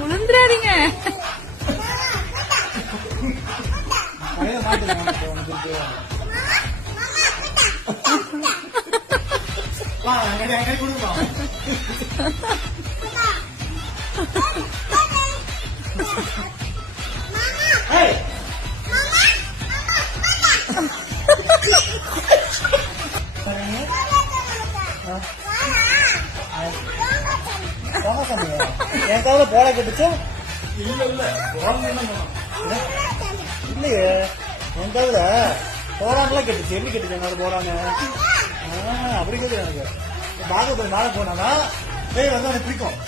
விழுந்துறாதீங்க. என் கால போட கட்டுச்சா? இல்லையே, என் கால போறாங்கலாம் கட்டுச்சு. எப்படி கட்டுச்சு என்னோட போறாங்க? அப்படி கேட்குது எனக்கு. பாகப்படி நாளை போனானா பேய் வந்து எனக்கு பிடிக்கும்.